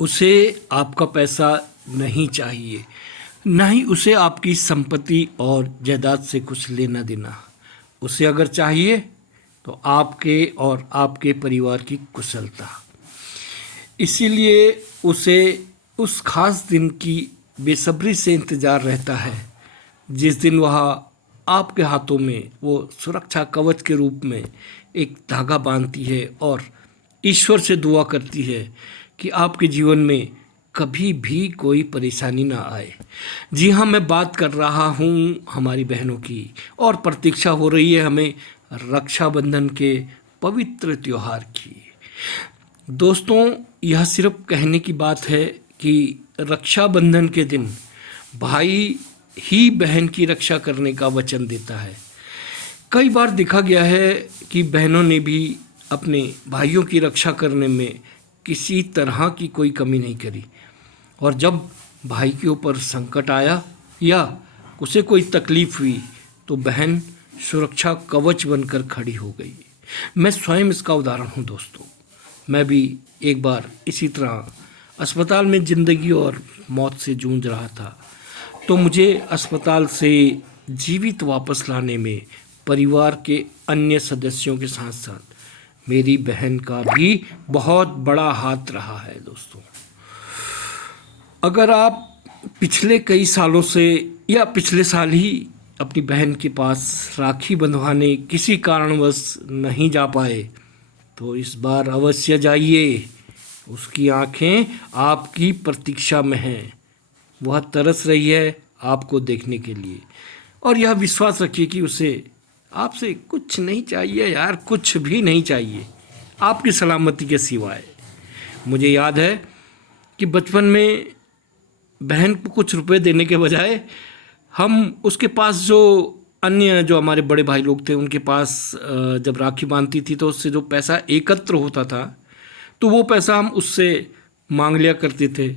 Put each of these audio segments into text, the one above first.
उसे आपका पैसा नहीं चाहिए, ना ही उसे आपकी संपत्ति और जायदाद से कुछ लेना देना। उसे अगर चाहिए तो आपके और आपके परिवार की कुशलता। इसीलिए उसे उस खास दिन की बेसब्री से इंतज़ार रहता है जिस दिन वह आपके हाथों में वो सुरक्षा कवच के रूप में एक धागा बांधती है और ईश्वर से दुआ करती है कि आपके जीवन में कभी भी कोई परेशानी ना आए। जी हाँ, मैं बात कर रहा हूँ हमारी बहनों की, और प्रतीक्षा हो रही है हमें रक्षाबंधन के पवित्र त्योहार की। दोस्तों, यह सिर्फ कहने की बात है कि रक्षाबंधन के दिन भाई ही बहन की रक्षा करने का वचन देता है। कई बार देखा गया है कि बहनों ने भी अपने भाइयों की रक्षा करने में किसी तरह की कोई कमी नहीं करी, और जब भाई के ऊपर संकट आया या उसे कोई तकलीफ हुई तो बहन सुरक्षा कवच बनकर खड़ी हो गई। मैं स्वयं इसका उदाहरण हूँ दोस्तों। मैं भी एक बार इसी तरह अस्पताल में ज़िंदगी और मौत से जूझ रहा था, तो मुझे अस्पताल से जीवित वापस लाने में परिवार के अन्य सदस्यों के साथ साथ मेरी बहन का भी बहुत बड़ा हाथ रहा है दोस्तों। अगर आप पिछले कई सालों से या पिछले साल ही अपनी बहन के पास राखी बंधवाने किसी कारणवश नहीं जा पाए तो इस बार अवश्य जाइए। उसकी आंखें आपकी प्रतीक्षा में हैं, वह तरस रही है आपको देखने के लिए, और यह विश्वास रखिए कि उसे आपसे कुछ नहीं चाहिए यार, कुछ भी नहीं चाहिए आपकी सलामती के सिवाय। मुझे याद है कि बचपन में बहन को कुछ रुपए देने के बजाय हम उसके पास जो हमारे बड़े भाई लोग थे उनके पास जब राखी बांधती थी तो उससे जो पैसा एकत्र होता था तो वो पैसा हम उससे मांग लिया करते थे,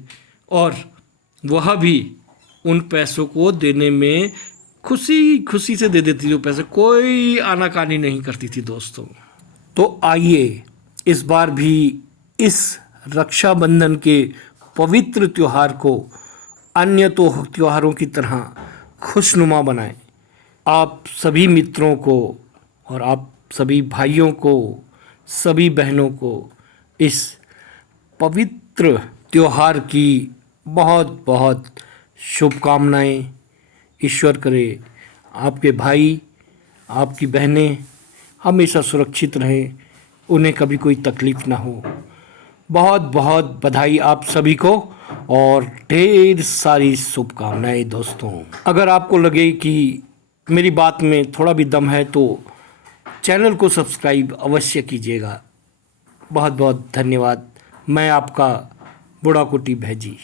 और वह भी उन पैसों को देने में खुशी खुशी से दे देती थी। वो पैसे कोई आनाकानी नहीं करती थी दोस्तों। तो आइए इस बार भी इस रक्षाबंधन के पवित्र त्यौहार को अन्य तो त्योहारों की तरह खुशनुमा बनाएं। आप सभी मित्रों को और आप सभी भाइयों को, सभी बहनों को इस पवित्र त्योहार की बहुत बहुत शुभकामनाएं। ईश्वर करे आपके भाई, आपकी बहनें हमेशा सुरक्षित रहें, उन्हें कभी कोई तकलीफ़ ना हो। बहुत बहुत बधाई आप सभी को और ढेर सारी शुभकामनाएं दोस्तों। अगर आपको लगे कि मेरी बात में थोड़ा भी दम है तो चैनल को सब्सक्राइब अवश्य कीजिएगा। बहुत बहुत धन्यवाद। मैं आपका बुढ़ाकुटी भैजी।